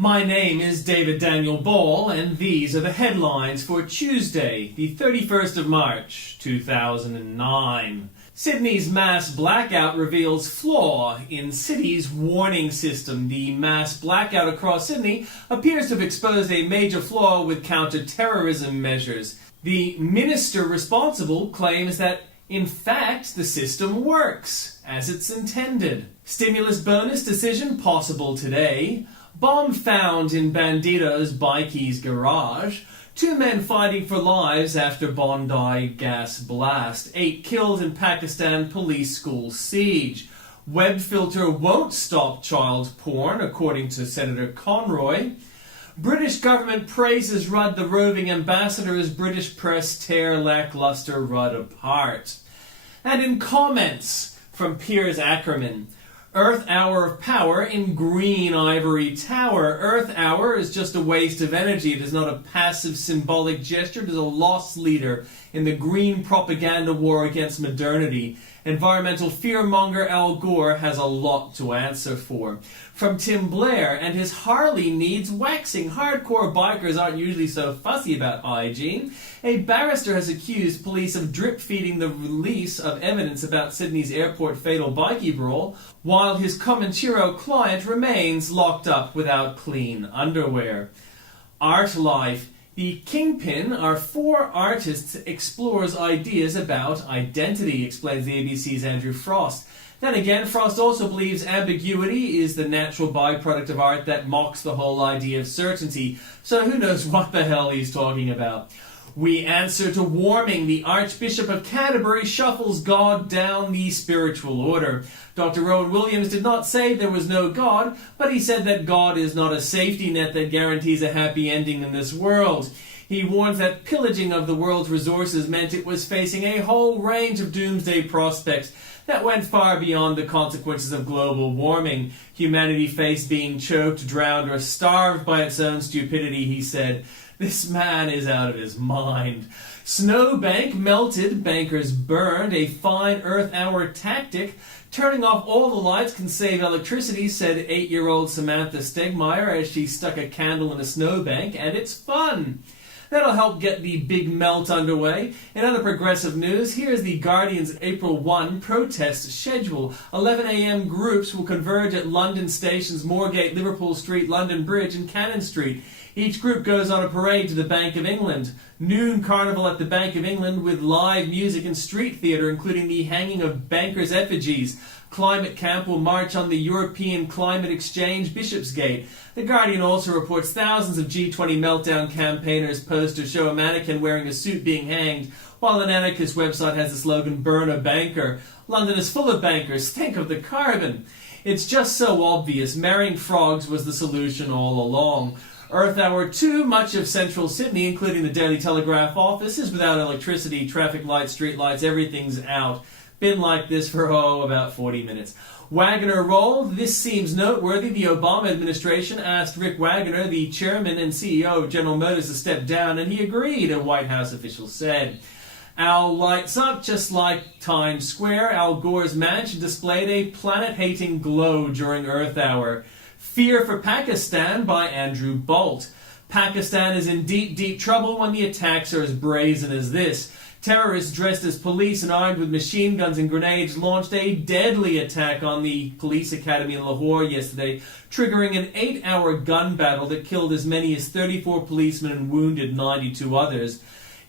My name is David Daniel Ball, and these are the headlines for Tuesday, the 31st of March, 2009. Sydney's mass blackout reveals flaw in city's warning system. The mass blackout across Sydney appears to have exposed a major flaw with counter-terrorism measures. The minister responsible claims that, in fact, the system works as it's intended. Stimulus bonus decision possible today. Bomb found in Bandito's bikies garage. 2 men fighting for lives after Bondi gas blast. 8 killed in Pakistan police school siege. Web filter won't stop child porn, according to Senator Conroy. British government praises Rudd the roving ambassador as British press tear lackluster Rudd apart. And in comments from Piers Akerman, Earth Hour of Power in Green Ivory Tower. Earth Hour is just a waste of energy. It is not a passive symbolic gesture. It is a lost leader in the green propaganda war against modernity. Environmental fearmonger Al Gore has a lot to answer for. From Tim Blair, and his Harley needs waxing. Hardcore bikers aren't usually so fussy about hygiene. A barrister has accused police of drip-feeding the release of evidence about Sydney's airport fatal bikie brawl, while his Commentiro client remains locked up without clean underwear. Art Life. The Kingpin are 4 artists explores ideas about identity, explains the ABC's Andrew Frost. Then again, Frost also believes ambiguity is the natural byproduct of art that mocks the whole idea of certainty. So who knows what the hell he's talking about. We answer to warming. The Archbishop of Canterbury shuffles God down the spiritual order. Dr. Rowan Williams did not say there was no God, but he said that God is not a safety net that guarantees a happy ending in this world. He warns that pillaging of the world's resources meant it was facing a whole range of doomsday prospects that went far beyond the consequences of global warming. Humanity faced being choked, drowned, or starved by its own stupidity, he said. This man is out of his mind. Snowbank melted, bankers burned, a fine Earth Hour tactic. Turning off all the lights can save electricity, said 8-year-old Samantha Stegmeyer as she stuck a candle in a snowbank, and it's fun. That'll help get the big melt underway. In other progressive news, here's the Guardian's April 1 protest schedule. 11 a.m. groups will converge at London stations Moorgate, Liverpool Street, London Bridge and Cannon Street. Each group goes on a parade to the Bank of England. Noon carnival at the Bank of England with live music and street theatre, including the hanging of bankers' effigies. Climate Camp will march on the European Climate Exchange Bishopsgate. The Guardian also reports thousands of G20 meltdown campaigners posters show a mannequin wearing a suit being hanged, while an anarchist website has the slogan, "Burn a banker." London is full of bankers. Think of the carbon. It's just so obvious. Marrying frogs was the solution all along. Earth Hour 2, much of central Sydney, including the Daily Telegraph office, is without electricity, traffic lights, street lights, everything's out. Been like this for, about 40 minutes. Wagoner roll. This seems noteworthy. The Obama administration asked Rick Wagoner, the chairman and CEO of General Motors, to step down, and he agreed, a White House official said. Al lights up just like Times Square. Al Gore's mansion displayed a planet-hating glow during Earth Hour. Fear for Pakistan by Andrew Bolt. Pakistan is in deep, deep trouble when the attacks are as brazen as this. Terrorists dressed as police and armed with machine guns and grenades launched a deadly attack on the police academy in Lahore yesterday, triggering an 8-hour gun battle that killed as many as 34 policemen and wounded 92 others.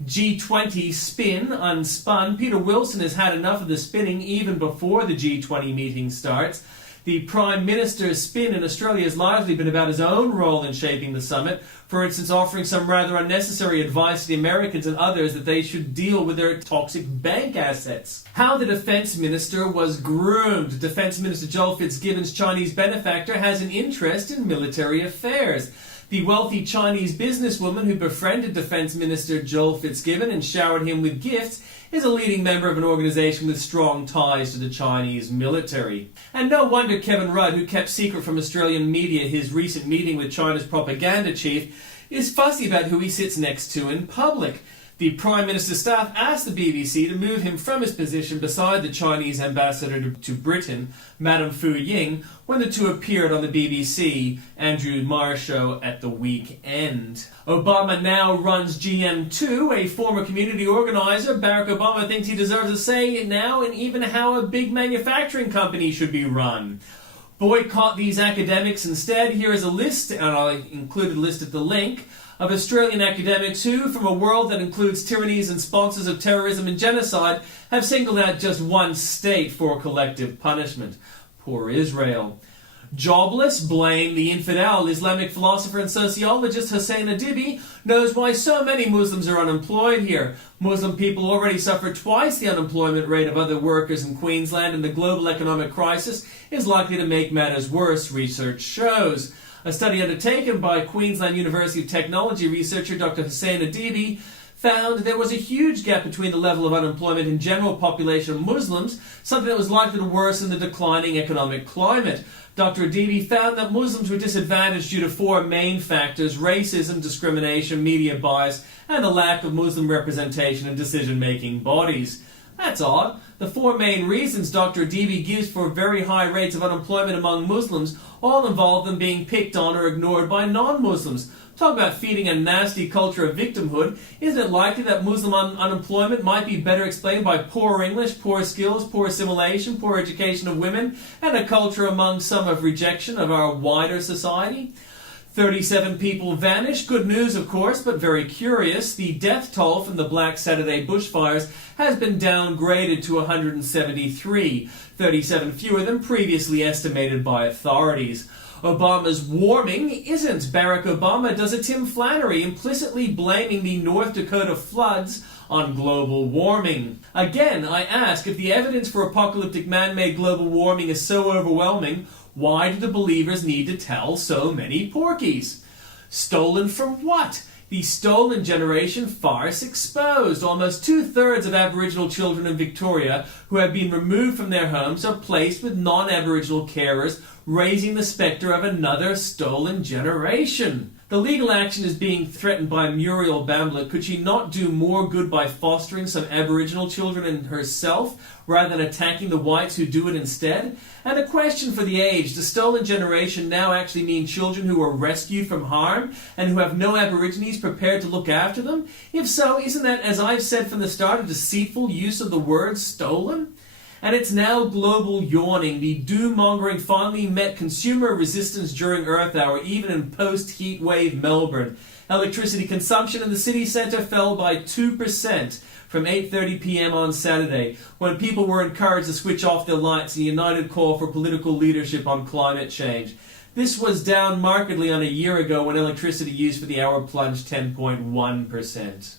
G20 spin unspun. Peter Wilson has had enough of the spinning even before the G20 meeting starts. The Prime Minister's spin in Australia has largely been about his own role in shaping the summit, for instance offering some rather unnecessary advice to the Americans and others that they should deal with their toxic bank assets. How the Defence Minister was groomed. Defence Minister Joel Fitzgibbon's Chinese benefactor has an interest in military affairs. The wealthy Chinese businesswoman who befriended Defence Minister Joel Fitzgibbon and showered him with gifts is a leading member of an organisation with strong ties to the Chinese military. And no wonder Kevin Rudd, who kept secret from Australian media his recent meeting with China's propaganda chief, is fussy about who he sits next to in public. The Prime Minister's staff asked the BBC to move him from his position beside the Chinese ambassador to Britain, Madame Fu Ying, when the two appeared on the BBC Andrew Marr show at the weekend. Obama now runs GM2, a former community organizer. Barack Obama thinks he deserves a say now in even how a big manufacturing company should be run. Boycott these academics instead. Here is a list, and I'll include a list at the link, of Australian academics who, from a world that includes tyrannies and sponsors of terrorism and genocide, have singled out just one state for collective punishment. Poor Israel. Jobless, blame the infidel. Islamic philosopher and sociologist Hussein Adibi knows why so many Muslims are unemployed here. Muslim people already suffer twice the unemployment rate of other workers in Queensland, and the global economic crisis is likely to make matters worse, research shows. A study undertaken by Queensland University of Technology researcher Dr. Hussein Adibi found there was a huge gap between the level of unemployment in general population of Muslims, something that was likely to worsen the declining economic climate. Dr. Adibi found that Muslims were disadvantaged due to four main factors: racism, discrimination, media bias, and the lack of Muslim representation in decision-making bodies. That's odd. The four main reasons Dr. Adibi gives for very high rates of unemployment among Muslims all involve them being picked on or ignored by non-Muslims. Talk about feeding a nasty culture of victimhood. Isn't it likely that Muslim unemployment might be better explained by poor English, poor skills, poor assimilation, poor education of women, and a culture among some of rejection of our wider society? 37 people vanished. Good news, of course, but very curious. The death toll from the Black Saturday bushfires has been downgraded to 173, 37 fewer than previously estimated by authorities. Obama's warming isn't. Barack Obama does a Tim Flannery, implicitly blaming the North Dakota floods on global warming. Again, I ask, if the evidence for apocalyptic man-made global warming is so overwhelming, why do the believers need to tell so many porkies? Stolen from what? The stolen generation farce exposed. Almost 2/3 of Aboriginal children in Victoria who have been removed from their homes are placed with non-Aboriginal carers, raising the spectre of another stolen generation. The legal action is being threatened by Muriel Bamblett. Could she not do more good by fostering some Aboriginal children in herself, rather than attacking the whites who do it instead? And a question for the age: does stolen generation now actually mean children who were rescued from harm and who have no Aborigines prepared to look after them? If so, isn't that, as I've said from the start, a deceitful use of the word stolen? And it's now global yawning. The doom-mongering finally met consumer resistance during Earth Hour, even in post-heat wave Melbourne. Electricity consumption in the city centre fell by 2% from 8:30 p.m. on Saturday, when people were encouraged to switch off their lights in a united call for political leadership on climate change. This was down markedly on a year ago, when electricity use for the hour plunged 10.1%.